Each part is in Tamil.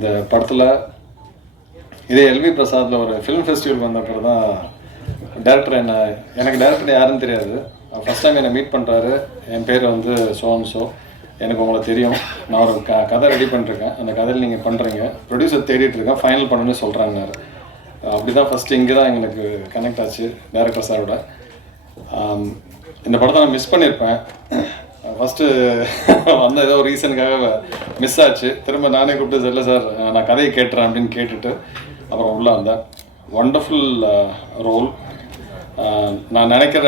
இந்த படத்தில் இதே எல்வி பிரசாத்தில் ஒரு ஃபிலிம் ஃபெஸ்டிவல் வந்த அப்புறம் தான் டேரக்டர் எனக்கு டேரக்டர் யாருன்னு தெரியாது. ஃபஸ்ட் டைம் என்னை மீட் பண்ணுறாரு. என் பேர் வந்து ஸோ எனக்கு உங்களை தெரியும், நான் ஒரு கதை ரெடி பண்ணிருக்கேன், அந்த கதையில் நீங்கள் பண்ணுறீங்க, ப்ரொடியூசர் தேடிட்டுருக்கேன், ஃபைனல் பண்ணணுன்னு சொல்கிறாங்கன்னாரு. அப்படி தான் ஃபஸ்ட்டு இங்கே தான் எங்களுக்கு கனெக்ட் ஆச்சு டேரக்டர் சாரோட. இந்த படத்தை நான் மிஸ் பண்ணியிருப்பேன். ஃபஸ்ட்டு வந்த ஏதோ ஒரு ரீசனுக்காக மிஸ் ஆச்சு. திரும்ப நானே கூப்பிட்டு இல்லை சார் நான் கதையை கேட்டுறேன் அப்படின்னு கேட்டுட்டு அப்புறம் உள்ளே வந்தேன். Wonderful role. நான் நினைக்கிற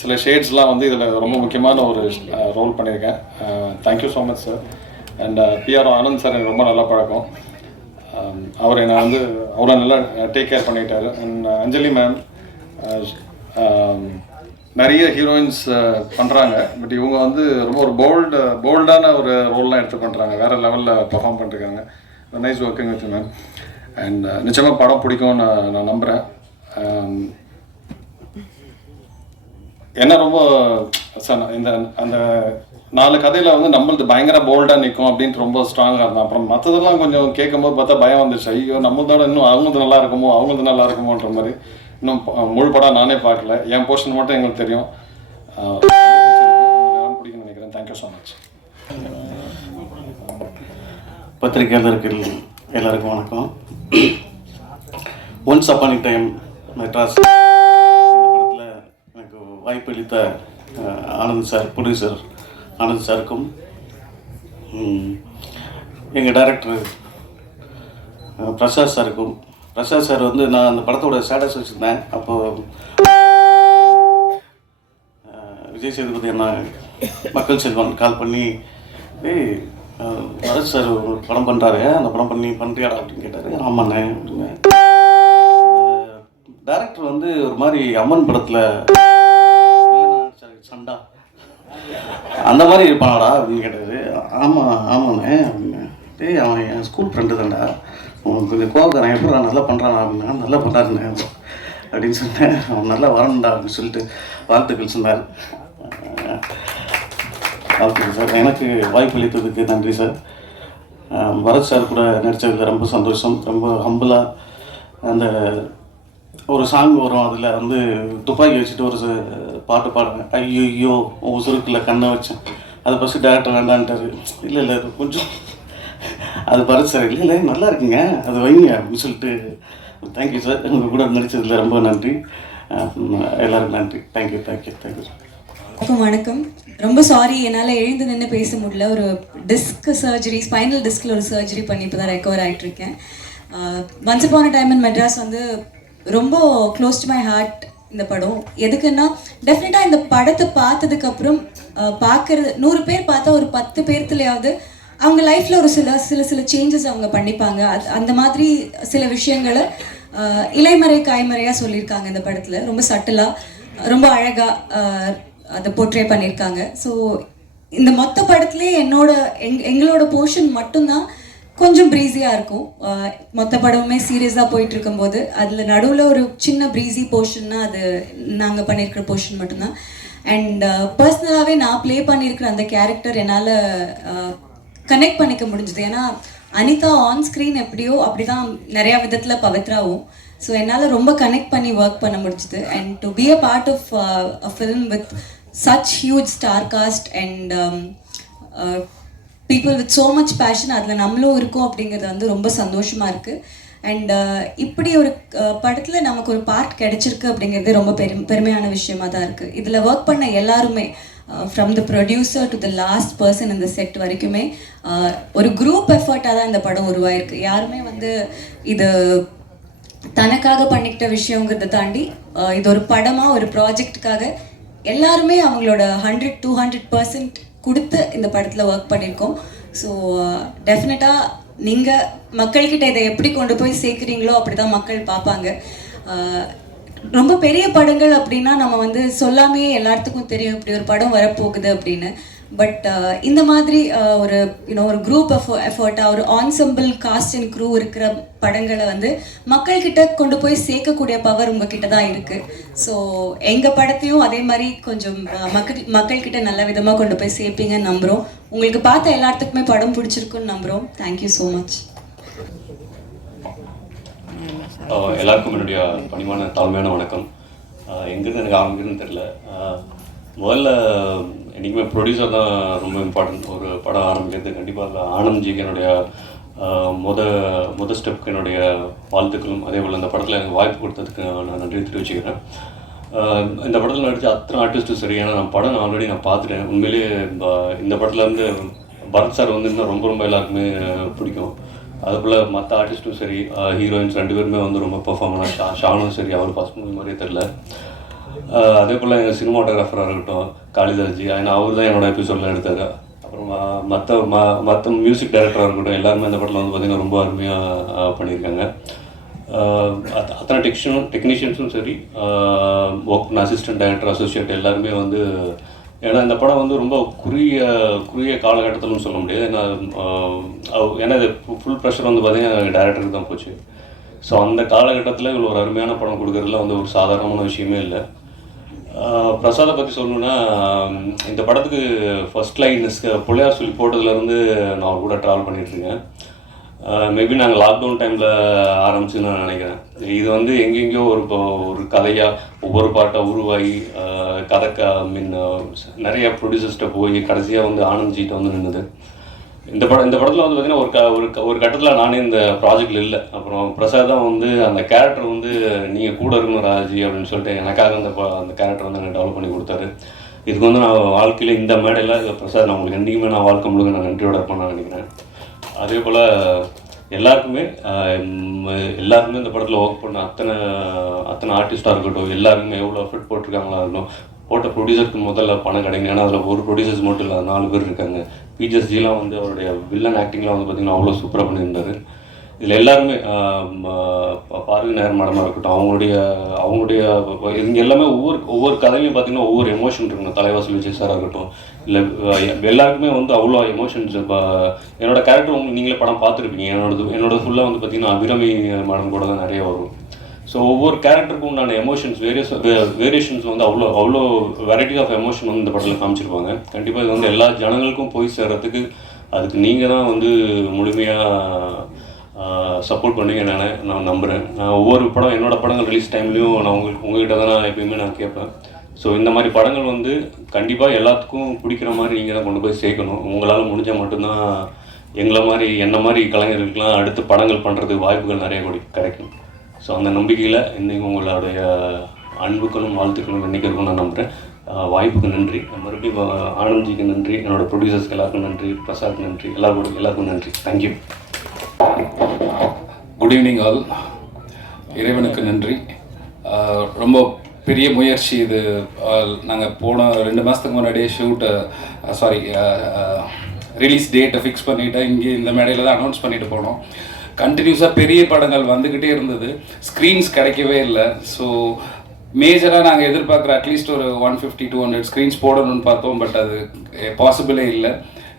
சில ஷேட்ஸ்லாம் வந்து இதில் ரொம்ப முக்கியமான ஒரு ரோல் பண்ணியிருக்கேன். Thank you so much sir. And PR Anand sir எனக்கு ரொம்ப நல்லா பழக்கம். அவர் என்னை வந்து அவ்வளோ நல்லா டேக் கேர் பண்ணிட்டாரு. அண்ட் அஞ்சலி மேம் நிறைய ஹீரோயின்ஸ் பண்ணுறாங்க, பட் இவங்க வந்து ரொம்ப ஒரு போல்டான ஒரு ரோல்லாம் எடுத்து பண்ணுறாங்க, வேறு லெவலில் பர்ஃபார்ம் பண்ணிருக்காங்க. Nice working with ma'am. And நிச்சயமாக படம் பிடிக்கும்னு நான் நம்புகிறேன். என்ன ரொம்ப இந்த அந்த 4 கதையில் வந்து நம்மளது பயங்கர போல்டாக நிற்கும் அப்படின்ட்டு ரொம்ப ஸ்ட்ராங்காக இருந்தேன். அப்புறம் மற்றதெல்லாம் கொஞ்சம் கேட்கும்போது பார்த்தா பயம் வந்துச்சு. ஐயோ நம்மளோட இன்னும் அவங்களது நல்லா இருக்குமோன்ற மாதிரி. இன்னும் முழு படம் நானே பார்க்கல, என் போர்ஷன் மட்டும் எங்களுக்கு தெரியும். பிடிக்கும்னு நினைக்கிறேன். Thank you so much. பத்திரிகையாளர்கள் எல்லாருக்கும் வணக்கம். Once upon a time Madras இந்த படத்தில் எனக்கு வாய்ப்பளித்த ஆனந்த் சார், ப்ரொடியூசர் ஆனந்த் சாருக்கும், எங்கள் டைரக்டர் பிரசாத் சாருக்கும். பிரசாத் சார் வந்து நான் அந்த படத்தோட ஸ்டேட்டஸ் வச்சுருந்தேன். அப்போது விஜய் சேதுபதி அண்ணா மக்கள் செல்வன் கால் பண்ணி பரத் சார் ஒரு படம் பண்ணுறாரு, அந்த படம் பண்ணுறியாடா அப்படின்னு கேட்டார். ஆமாண்ணே அப்படிங்க. டேரக்டர் வந்து ஒரு மாதிரி அம்மன் படத்தில் சண்டா அந்த மாதிரி இருப்பானாடா அப்படின்னு கேட்டார். ஆமாண்ணே அப்படிங்க. அவன் என் ஸ்கூல் ஃப்ரெண்டு தான்டா, அவனுக்கு கொஞ்சம் கோவக்காரன், எப்படி நல்லா பண்ணுறான் அப்படின்னா. நல்லா பண்ணுறாருண்ணே அப்படின்னு சொன்னேன். அவன் நல்லா வரணுண்டா அப்படின்னு சொல்லிட்டு வாழ்த்துக்கள் சொன்னார். வாழ்த்துக்கள் சார். எனக்கு வாய்ப்பு அளித்ததுக்கு நன்றி சார். பரத் சார் கூட நடித்ததுக்கு ரொம்ப சந்தோஷம். ரொம்ப ஹம்பிளாக அந்த ஒரு சாங் வரும், அதில் வந்து துப்பாக்கி வச்சுட்டு ஒரு பாட்டு பாடுவேன். ஐயோ உசுருக்குள்ள கண்ணை வச்சேன். அதை ஃபஸ்ட்டு டேரக்டர் வேண்டான்ட்டார். இல்லை கொஞ்சம் அது பரத் சார் இல்லை நல்லா இருக்குங்க அது வைங்க அப்படின்னு சொல்லிட்டு. Thank you sir. உங்கள் கூட நடித்ததில் ரொம்ப நன்றி. எல்லோரும் நன்றி. தேங்க்யூ. வணக்கம். ரொம்ப சாரி, என்னால் எழுந்து நின்று பேச முடியல. ஒரு டிஸ்க் சர்ஜரி, ஸ்பைனல் டிஸ்கில் ஒரு சர்ஜரி பண்ணி இப்போ தான் ரெக்கவர் ஆகிட்டுருக்கேன். Once upon a time in Madras வந்து ரொம்ப க்ளோஸ் டு மை ஹார்ட் இந்த படம். எதுக்குன்னா டெஃபினட்டாக இந்த படத்தை பார்த்ததுக்கப்புறம் பார்க்குறது 100 பேர் பார்த்தா ஒரு 10 பேர்த்துலையாவது அவங்க லைஃப்பில் ஒரு சில சேஞ்சஸ் அவங்க பண்ணிப்பாங்க. அந்த மாதிரி சில விஷயங்களை இலைமறை காய்மறையாக சொல்லியிருக்காங்க இந்த படத்தில். ரொம்ப சட்டிலாக, ரொம்ப அழகாக அதை போர்ட்ரே பண்ணியிருக்காங்க. ஸோ இந்த மொத்த படத்துலேயே எங்களோட போர்ஷன் மட்டும்தான் கொஞ்சம் ப்ரீஸியாக இருக்கும். மொத்த படமுமே சீரியஸாக போயிட்டு இருக்கும்போது அதில் நடுவில் ஒரு சின்ன ப்ரீஸி போர்ஷன்னா அது நாங்கள் பண்ணியிருக்கிற போர்ஷன் மட்டும்தான். அண்ட் பர்சனலாகவே நான் ப்ளே பண்ணியிருக்கிற அந்த கேரக்டர் என்னால் கனெக்ட் பண்ணிக்க முடிஞ்சது. ஏன்னா அனிதா ஆன் ஸ்க்ரீன் எப்படியோ அப்படி தான் நிறையா விதத்தில் பவித்ராவும். ஸோ என்னால் ரொம்ப கனெக்ட் பண்ணி ஒர்க் பண்ண முடிஞ்சுது. And to be a part of a film with such huge star cast and people with so much passion, அதில் நம்மளும் இருக்கோம் அப்படிங்கிறது வந்து ரொம்ப சந்தோஷமாக இருக்குது. அண்ட் இப்படி ஒரு படத்தில் நமக்கு ஒரு பார்ட் கிடைச்சிருக்கு அப்படிங்கிறது ரொம்ப பெருமையான விஷயமா தான் இருக்குது. இதில் ஒர்க் பண்ண எல்லாருமே from the producer to the last person இந்த செட் வரைக்குமே ஒரு குரூப் எஃபர்ட்டாக தான் இந்த படம் உருவாயிருக்கு. யாருமே வந்து இது தனக்காக பண்ணிக்கிட்ட விஷயங்கிறத தாண்டி இது ஒரு படமாக, ஒரு ப்ராஜெக்டுக்காக எல்லாருமே அவங்களோட 100-200% கொடுத்து இந்த படத்தில் ஒர்க் பண்ணியிருக்கோம். ஸோ டெஃபினட்டாக நீங்கள் மக்கள்கிட்ட இதை எப்படி கொண்டு போய் சேர்க்குறீங்களோ அப்படி தான் மக்கள் பார்ப்பாங்க. ரொம்ப பெரிய படங்கள் அப்படின்னா நம்ம வந்து சொல்லாமே எல்லாத்துக்கும் தெரியும் இப்படி ஒரு படம் வரப்போகுது அப்படின்னு. பட் இந்த மாதிரி ஒரு ஒரு குரூப் எஃபர்ட்டாக ஒரு ஆன்சம்பிள் காஸ்ட் அண்ட் க்ரூ இருக்கிற படங்களை வந்து மக்கள்கிட்ட கொண்டு போய் சேர்க்கக்கூடிய பவர் உங்ககிட்ட தான் இருக்குது. ஸோ எங்கள் படத்தையும் அதே மாதிரி கொஞ்சம் மக்கள்கிட்ட நல்ல விதமாக கொண்டு போய் சேர்ப்பீங்கன்னு நம்புகிறோம். உங்களுக்கு பார்த்த எல்லாத்துக்குமே படம் பிடிச்சிருக்குன்னு நம்புகிறோம். Thank you so much. எல்லாருக்கும் என்னுடைய பணிவான தாழ்மையான வணக்கம். எங்கேருந்து எனக்கு ஆரம்பிக்குதுன்னு தெரில. முதல்ல என்றைக்குமே ப்ரொடியூசர் தான் ரொம்ப இம்பார்ட்டன்ட். ஒரு படம் ஆரம்பிக்கிறது கண்டிப்பாக இல்லை. ஆனந்த்ஜிக்கு என்னுடைய முத ஸ்டெப்புக்கு என்னுடைய வாழ்த்துக்களும், அதே போல் இந்த படத்தில் எனக்கு வாய்ப்பு கொடுத்ததுக்கு நான் நன்றி தெரிவிச்சுக்கிறேன். இந்த படத்தில் நடித்த அத்தனை ஆர்டிஸ்ட்டும் சரி, ஏன்னா நான் படம் ஆல்ரெடி நான் பார்த்துட்டேன். உண்மையிலேயே இந்த படத்தில் வந்து பரத் சார் வந்து இன்னும் ரொம்ப ரொம்ப எல்லாருக்குமே பிடிக்கும். அதுபோல் மற்ற ஆர்டிஸ்ட்டும் சரி, ஹீரோயின்ஸ் 2 பேருமே வந்து ரொம்ப பெர்ஃபார்ம் பண்ணாங்க. ஷானும் சரி, அவர் ஃபஸ்ட் மூவி மாதிரியே தெரில. அதே போல் எங்கள் சினிமாட்டோகிராஃபராக இருக்கட்டும் காளிதாஸ்ஜி, ஏன்னா அவர் தான் என்னோடய எபிசோடில் எடுத்தார். அப்புறம் மற்ற மியூசிக் டைரக்டராக இருக்கட்டும், எல்லாருமே இந்த படத்தில் வந்து பார்த்திங்கன்னா ரொம்ப அருமையாக பண்ணியிருக்காங்க. அத்தனை டெக்னீஷியன்ஸும் சரி, ஒர்க் அசிஸ்டன்ட் டைரக்டர், அசோசியேட் எல்லாருமே வந்து, ஏன்னா இந்த படம் வந்து ரொம்ப குறுகிய காலகட்டத்தில்னு சொல்ல முடியாது. ஏன்னா இது ஃபுல் ப்ரெஷர் வந்து பார்த்திங்கன்னா டைரக்டருக்கு தான் போச்சு. ஸோ அந்த காலகட்டத்தில் இவ்வளோ ஒரு அருமையான படம் கொடுக்குறதுல வந்து ஒரு சாதாரணமான விஷயமே இல்லை. பிரசாதை பற்றி சொல்லணுன்னா, இந்த படத்துக்கு ஃபர்ஸ்ட் லைன் பிள்ளையார் சொல்லி போட்டதுலேருந்து நான் அவர் கூட ட்ராவல் பண்ணிகிட்ருக்கேன். மேபி நாங்கள் லாக்டவுன் டைமில் ஆரம்பிச்சுன்னு நான் நினைக்கிறேன். இது வந்து எங்கெங்கேயோ ஒரு கதையாக ஒவ்வொரு பாட்டாக உருவாகி நிறைய ப்ரொடியூசர்ஸ்கிட்ட போய் கடைசியாக வந்து ஆனந்த்ஜிட்ட வந்து நின்றுது. இந்த படத்தில் வந்து பார்த்திங்கன்னா ஒரு கட்டத்தில் நானே இந்த ப்ராஜெக்டில் இல்லை. அப்புறம் பிரசாத் தான் வந்து அந்த கேரக்டர் வந்து நீங்கள் கூட இருக்கணும் ராஜி அப்படின்னு சொல்லிட்டு எனக்காக அந்த கேரக்டர் வந்து எனக்கு டெவலப் பண்ணி கொடுத்தாரு. இதுக்கு வந்து நான் வாழ்க்கையில் இந்த மேடையில் பிரசாத் நான் உங்களுக்கு என்றைக்குமே நான் வாழ்க்கை முழுக்க நான் நன்றியோட இருப்பேன் நான் நினைக்கிறேன். அதே போல் எல்லாருக்குமே இந்த படத்தில் ஒர்க் பண்ண அத்தனை ஆர்டிஸ்ட்டாக இருக்கட்டும், எல்லாருக்குமே எவ்வளோ எஃபர்ட் போட்டிருக்காங்களா இருக்கட்டும். போட்ட ப்ரொடியூசருக்கு முதல்ல பணம் கிடைக்கும். ஏன்னா அதில் ஒரு ப்ரொடியூசர்ஸ் மட்டும் இல்லை, 4 பேர் இருக்காங்க. பிஜிஎஸ்ஜிலாம் வந்து அவருடைய வில்லன் ஆக்டிங்லாம் வந்து பார்த்திங்கன்னா அவ்வளோ சூப்பராக பண்ணியிருந்தார். இதில் எல்லாருமே பார்வை நேரம் மேடமாக இருக்கட்டும், அவங்களுடைய இங்கே எல்லாமே ஒவ்வொரு கதையிலையும் பார்த்திங்கன்னா ஒவ்வொரு எமோஷன் இருக்குங்க. தலைவாசல் விஜய் சாராக இருக்கட்டும், இல்லை எல்லாருக்குமே வந்து அவ்வளோ எமோஷன்ஸ். இப்போ என்னோடய கேரக்டர் நீங்களே படம் பார்த்துருப்பீங்க. என்னோட ஃபுல்லாக வந்து பார்த்திங்கன்னா அபிராமி மேடம் கூட தான் நிறைய வரும். ஸோ ஒவ்வொரு கேரக்டருக்கும் உண்டான எமோஷன்ஸ் வேரியேஷன்ஸ் வந்து அவ்வளோ வெரைட்டி ஆஃப் எமோஷன் வந்து இந்த படத்தில் காமிச்சிருப்பாங்க. கண்டிப்பாக இது வந்து எல்லா ஜனங்களுக்கும் போய் சேர்கிறதுக்கு அதுக்கு நீங்கள் தான் வந்து முழுமையாக சப்போர்ட் பண்ணீங்க நான் நம்புகிறேன். நான் ஒவ்வொரு படம் என்னோடய படங்கள் ரிலீஸ் டைம்லேயும் நான் உங்கள்கிட்ட தான் நான் எப்பயுமே நான் கேட்பேன். ஸோ இந்த மாதிரி படங்கள் வந்து கண்டிப்பாக எல்லாத்துக்கும் பிடிக்கிற மாதிரி நீங்கள் தான் கொண்டு போய் சேர்க்கணும். உங்களால் முடிஞ்சால் மட்டும்தான் என்ன மாதிரி கலைஞர்களுக்கெலாம் அடுத்து படங்கள் பண்ணுறதுக்கு வாய்ப்புகள் நிறைய கிடைக்கும். ஸோ அந்த நம்பிக்கையில் இன்றைக்கும் உங்களுடைய அன்புக்களும் வாழ்த்துக்களும் என்றைக்கு இருக்கும்னு நான் நம்புகிறேன். வாய்ப்புக்கு நன்றி. மறுபடியும் ஆனந்த்ஜிக்கு நன்றி, என்னோடய ப்ரொடியூசர்ஸ்க்கு எல்லாருக்கும் நன்றி, பிரசாத் நன்றி, எல்லாருக்கும் நன்றி. தேங்க்யூ. Good evening all. இறைவனுக்கு நன்றி. ரொம்ப பெரிய முயற்சி இது. நாங்கள் போன 2 மாதத்துக்கு முன்னாடியே ரிலீஸ் டேட்டை ஃபிக்ஸ் பண்ணிவிட்டு இங்கே இந்த மேடையில் தான் அனௌன்ஸ் பண்ணிட்டு போனோம். கண்டினியூஸாக பெரிய படங்கள் வந்துக்கிட்டே இருந்தது, ஸ்க்ரீன்ஸ் கிடைக்கவே இல்லை. ஸோ மேஜராக நாங்கள் எதிர்பார்க்குற அட்லீஸ்ட் ஒரு 150-200 ஸ்க்ரீன்ஸ் போடணும்னு பார்த்தோம். பட் அது பாசிபிளே இல்லை.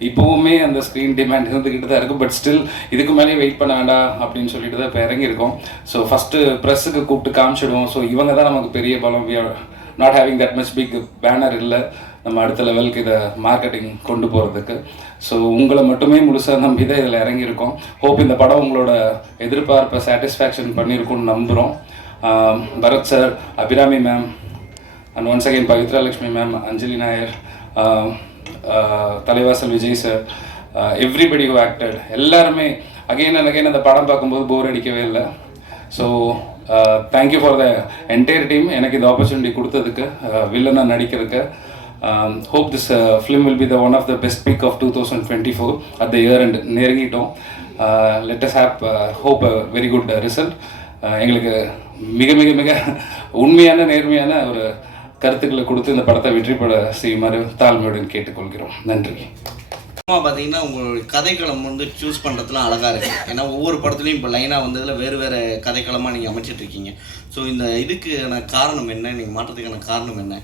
இப்போவுமே அந்த ஸ்க்ரீன் டிமாண்ட் இருந்துக்கிட்டு தான் இருக்குது. பட் ஸ்டில் இதுக்கு மேலேயே வெயிட் பண்ண வேண்டாம் அப்படின்னு சொல்லிட்டு தான் இப்போ இறங்கியிருக்கோம். ஸோ ஃபஸ்ட்டு ப்ரெஸ்ஸுக்கு கூப்பிட்டு காமிச்சிடுவோம். ஸோ இவங்க தான் நமக்கு பெரிய பலம். We are not having that much big banner இல்லை நம்ம அடுத்த லெவலுக்கு இதை மார்க்கெட்டிங் கொண்டு போகிறதுக்கு. ஸோ உங்களை மட்டுமே முழுசாக நம்பி தான் இதில் இறங்கியிருக்கோம். ஹோப் இந்த படம் உங்களோட எதிர்பார்ப்பை சாட்டிஸ்ஃபேக்ஷன் பண்ணியிருக்கும்னு நம்புகிறோம். Bharath sir, Abirami ma'am, and once again Pavithra Lakshmi ma'am, Anjali Nair, Thalaivasal Vijay sir, everybody who acted, எல்லாருமே அகெயின் அண்ட் அகெயின் அந்த படம் பார்க்கும்போது போர் அடிக்கவே இல்லை. So thank you for the entire team எனக்கு இந்த ஆப்பர்ச்சுனிட்டி கொடுத்ததுக்கு, வில்லனாக நடிக்கிறதுக்கு. Hope this film will be one of the best pick of 2024 at the year end. நெருங்கிட்டோம். Let us hope a very good result. எங்களுக்கு மிக மிக மிக உண்மையான நேர்மையான ஒரு கருத்துக்களை கொடுத்து இந்த படத்தை வெற்றி பெற செய்யுமாறு தாழ்மையுடன் கேட்டுக்கொள்கிறோம். நன்றி. பார்த்தீங்கன்னா உங்களுடைய கதைக்களம் வந்து சூஸ் பண்ணுறதுலாம் அழகாக இருக்குது. ஏன்னா ஒவ்வொரு படத்துலையும் இப்போ லைனாக வந்ததில் வேறு வேறு கதைக்களமாக நீங்கள் அமைச்சிட்ருக்கீங்க. ஸோ இந்த இதுக்கான காரணம் என்ன, நீங்கள் மாற்றத்துக்கான காரணம் என்ன?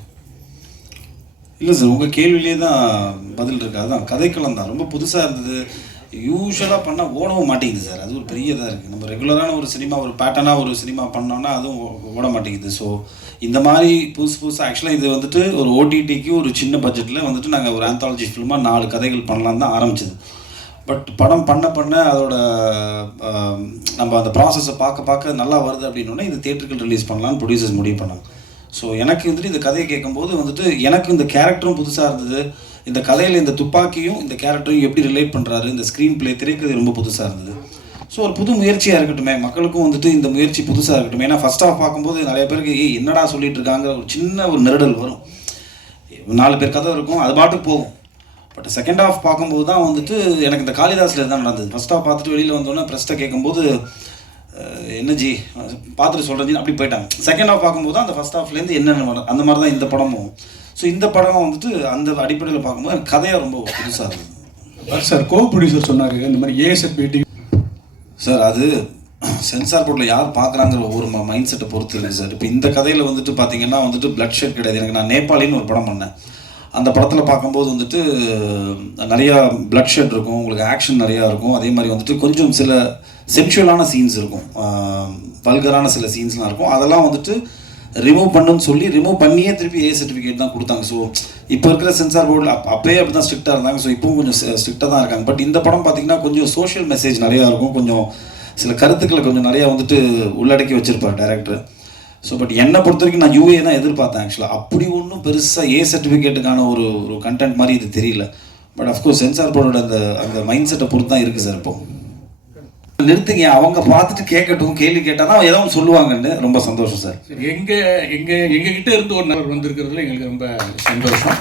இல்லை சார், உங்கள் கேள்வியிலே தான் பதில் இருக்குது. அதுதான் கதைக்களம் தான் ரொம்ப புதுசாக இருந்தது. யூஸ்வலாக பண்ணால் ஓடவும் மாட்டேங்குது சார். அது ஒரு பெரிய இதாக இருக்குது. நம்ம ரெகுலரான ஒரு சினிமா, ஒரு பேட்டர்னாக ஒரு சினிமா பண்ணோன்னா அதுவும் ஓட மாட்டேங்குது. ஸோ இந்த மாதிரி புதுசாக ஆக்சுவலாக இது வந்துட்டு ஒரு ஓடிடிக்கு ஒரு சின்ன பட்ஜெட்டில் வந்துட்டு நாங்கள் ஒரு ஆந்தாலஜி ஃபில்மாக 4 கதைகள் பண்ணலான்னு தான் ஆரம்பிச்சது. பட் படம் பண்ண அதோட நம்ம அந்த ப்ராசஸை பார்க்க நல்லா வருது அப்படின்னோடனே இது தியேட்டருக்கு ரிலீஸ் பண்ணலான்னு ப்ரொடியூசர்ஸ் முடிவு பண்ணாங்க. ஸோ எனக்கு வந்துட்டு இந்த கதையை கேட்கும்போது வந்துட்டு எனக்கு இந்த கேரக்டரும் புதுசாக இருந்தது. இந்த கதையில் இந்த துப்பாக்கியும் இந்த கேரக்டரையும் எப்படி ரிலேட் பண்ணுறாரு, இந்த ஸ்க்ரீன் பிளே திரைக்கதை ரொம்ப புதுசாக இருந்தது. ஸோ ஒரு புது முயற்சியாக இருக்கட்டுமே, மக்களுக்கும் வந்துட்டு இந்த முயற்சி புதுசாக இருக்கட்டும். ஏன்னா ஃபஸ்ட் ஹாஃப் பார்க்கும்போது நிறைய பேருக்கு என்னடா சொல்லிட்டு இருக்காங்க ஒரு சின்ன ஒரு நெருடல் வரும். 4 பேர் கதை இருக்கும், அது பாட்டுக்கு போகும். பட் செகண்ட் ஹாஃப் பார்க்கும்போது தான் வந்துட்டு எனக்கு இந்த காளிதாஸில் தான் நடந்தது. ஃபஸ்ட் ஹாஃப் பார்த்துட்டு வெளியில் வந்தோன்னே ப்ரெஸ்ட்டை கேட்கும்போது என்ன ஜி பார்த்துட்டு சொல்கிறேன் அப்படி போயிட்டாங்க. செகண்ட் ஹாஃப் பார்க்கும்போது தான் அந்த ஃபஸ்ட் ஹாஃப்லேருந்து என்னென்ன அந்த மாதிரி தான் இந்த படமும். ஸோ இந்த படம் வந்துட்டு அந்த அடிப்படையில் பார்க்கும்போது எனக்கு கதையாக ரொம்ப புதுசாக இருந்தது. சார் கோ ப்ரொடியூசர் சொன்னார் இந்த மாதிரி ஏஎஸ்எட் சார், அது சென்சார் போர்டில் யார் பார்க்குறாங்கிற ஒவ்வொரு மைண்ட் செட்டை பொறுத்து இருக்குது சார். இப்போ இந்த கதையில் வந்துட்டு பார்த்தீங்கன்னா வந்துட்டு பிளட் ஷெட் கிடையாது. எனக்கு நான் நேபாளின்னு ஒரு படம் பண்ணேன். அந்த படத்தில் பார்க்கும்போது வந்துட்டு நிறையா பிளட் ஷெட் இருக்கும், உங்களுக்கு ஆக்ஷன் நிறையா இருக்கும். அதே மாதிரி வந்துட்டு கொஞ்சம் சில சென்சுவலான சீன்ஸ் இருக்கும், வல்கரான சில சீன்ஸ்லாம் இருக்கும். அதெல்லாம் வந்துட்டு ரிமூவ் பண்ணுன்னு சொல்லி ரிமூவ் பண்ணியே திருப்பி ஏ சர்டிஃபிகேட் தான் கொடுத்தாங்க. ஸோ இப்போ இருக்கிற சென்சார் போர்டில் அப்போயே அப்படி தான் ஸ்ட்ரிக்டாக இருந்தாங்க. ஸோ இப்போவும் கொஞ்சம் ஸ்ட்ரிக்டாக தான் இருக்காங்க. பட் இந்த படம் பார்த்திங்கன்னா கொஞ்சம் சோஷியல் மெசேஜ் நிறையா இருக்கும், கொஞ்சம் சில கருத்துக்களை கொஞ்சம் நிறையா வந்துட்டு உள்ளடக்கி வச்சுருப்பார் டைரக்டர். ஸோ பட் என்னை பொறுத்த வரைக்கும் நான் யூஏ தான் எதிர்பார்த்தேன் ஆக்சுவலாக. அப்படி ஒன்றும் பெருசாக ஏ சர்டிஃபிகேட்டுக்கான ஒரு கண்டென்ட் மாதிரி இது தெரியல. பட் அஃப்கோர்ஸ் சென்சார் போர்டோட அந்த மைண்ட் செட்டை பொறுத்து தான் இருக்குது சார். இப்போ நிறுத்துங்க, அவங்க பார்த்துட்டு கேட்கட்டும், கேள்வி கேட்டால் தான் ஏதோ சொல்லுவாங்கன்னு. ரொம்ப சந்தோஷம் சார். எங்ககிட்ட இருந்து ஒரு நபர் வந்திருக்கிறதுல எங்களுக்கு ரொம்ப சந்தோஷம்.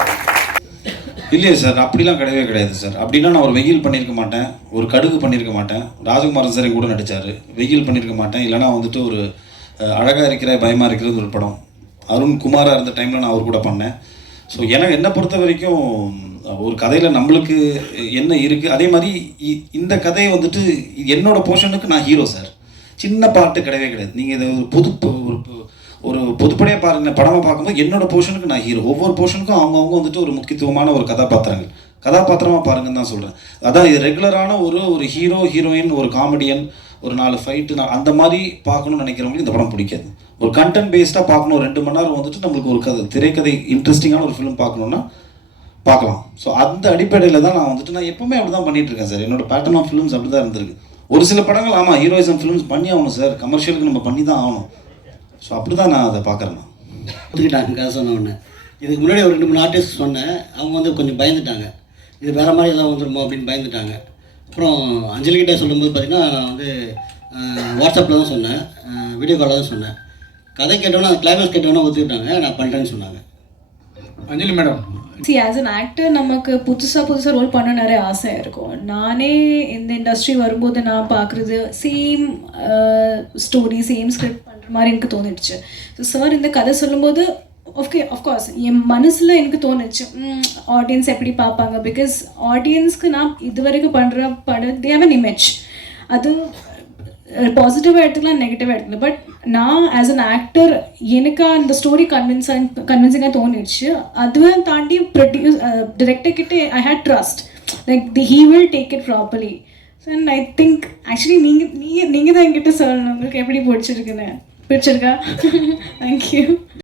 இல்லையே சார், அப்படிலாம் கிடையவே கிடையாது சார். அப்படின்னா நான் ஒரு வெயில் பண்ணியிருக்க மாட்டேன், ஒரு கடுகு பண்ணியிருக்க மாட்டேன். ராஜகுமாரன் சார் கூட நடித்தார், வெயில் பண்ணியிருக்க மாட்டேன். இல்லைனா வந்துட்டு ஒரு அழகாக இருக்கிற பயமாக இருக்கிறது ஒரு படம், அருண் குமாராக இருந்த டைமில் நான் அவர் கூட பண்ணேன். ஸோ எனக்கு என்னை பொறுத்த வரைக்கும் ஒரு கதையில் நம்மளுக்கு என்ன இருக்குது, அதே மாதிரி இந்த கதையை வந்துட்டு என்னோடய போர்ஷனுக்கு நான் ஹீரோ சார். சின்ன பாட்டு கிடையவே கிடையாது. நீங்கள் இதை ஒரு பொதுப்படையாக பாருங்கள், படமாக பார்க்கும்போது என்னோடய போர்ஷனுக்கு நான் ஹீரோ. ஒவ்வொரு போர்ஷனுக்கும் அவங்கவுங்க வந்துட்டு ஒரு முக்கியத்துவமான ஒரு கதாபாத்திரமாக பாருங்கன்னு தான் சொல்கிறேன். அதான் இது ரெகுலரான ஒரு ஹீரோ ஹீரோயின், ஒரு காமெடியன், ஒரு 4 ஃபைட்டு அந்த மாதிரி பார்க்கணும்னு நினைக்கிறவங்களுக்கு இந்த படம் பிடிக்காது. ஒரு கண்டென்ட் பேஸ்டாக பார்க்கணும், 2 மணி நேரம் வந்துட்டு நம்மளுக்கு ஒரு திரைக்கதை இன்ட்ரெஸ்டிங்கான ஒரு ஃபிலிம் பார்க்கணுன்னா பார்க்கலாம். ஸோ அந்த அடிப்படையில் தான் நான் எப்போவுமே அப்படி தான் பண்ணிகிட்டு இருக்கேன் சார். என்னோட பேட்டர்ன் ஆஃப் ஃபிலிம்ஸ் அப்படி தான் இருந்திருக்கு. ஒரு சில படங்கள் ஆமாம் ஹீரோயிசம் ஃபிலிம்ஸ் பண்ணி ஆகணும் சார், கமர்ஷியலுக்கு நம்ம பண்ணி தான் ஆகணும். ஸோ அப்படி தான் நான் அதை பார்க்குறேன். ஒத்துக்கிட்டாங்க சொன்ன ஒன்று. இதுக்கு முன்னாடி ஒரு 2-3 ஆர்டிஸ்ட் சொன்னேன், அவங்க வந்து கொஞ்சம் பயந்துட்டாங்க, இது வேறு மாதிரி ஏதாவது வந்துடுமோ அப்படின்னு பயந்துட்டாங்க. அப்புறம் அஞ்சலிக்கிட்டே சொல்லும்போது பார்த்திங்கன்னா நான் வந்து வாட்ஸ்அப்பில் தான் சொன்னேன், வீடியோ காலில் தான் சொன்னேன். கதை கேட்டோன்னா அந்த கிளைமேக்ஸ் கேட்டோன்னா ஒத்துக்கிட்டாங்க, நான் பண்ணுறேன்னு சொன்னாங்க. அஞ்சலி மேடம், ஆஸ் அன் ஆக்டர் நமக்கு புதுசாக ரோல் பண்ண நிறைய ஆசை இருக்கும். நானே இந்த இண்டஸ்ட்ரி வரும்போது நான் பார்க்குறது சேம் ஸ்டோரி, சேம் ஸ்கிரிப்ட் பண்ணுற மாதிரி எனக்கு தோணிடுச்சு. ஸோ சார் இந்த கதை சொல்லும்போது அஃப்கோர்ஸ் என் மனசில் எனக்கு தோணுச்சு ஆடியன்ஸ் எப்படி பார்ப்பாங்க. பிகாஸ் ஆடியன்ஸ்க்கு நான் இது வரைக்கும் பண்ணுற படம் தே ஹேவ் அன் இமேஜ். அது பாசிட்டிவாக எடுத்துக்கலாம், நெகட்டிவாக எடுத்துக்கலாம். பட் நான் ஆஸ் அன் ஆக்டர் எனக்கு அந்த ஸ்டோரி கன்வின்சிங்காக தோணிடுச்சு. அதுவே தாண்டி டிரெக்டர் கிட்டே I had trust like he will take it properly. And I think actually நீங்கள் தான் என்கிட்ட சொல்லணும் உங்களுக்கு எப்படி பிடிச்சிருக்கா. தேங்க்யூ.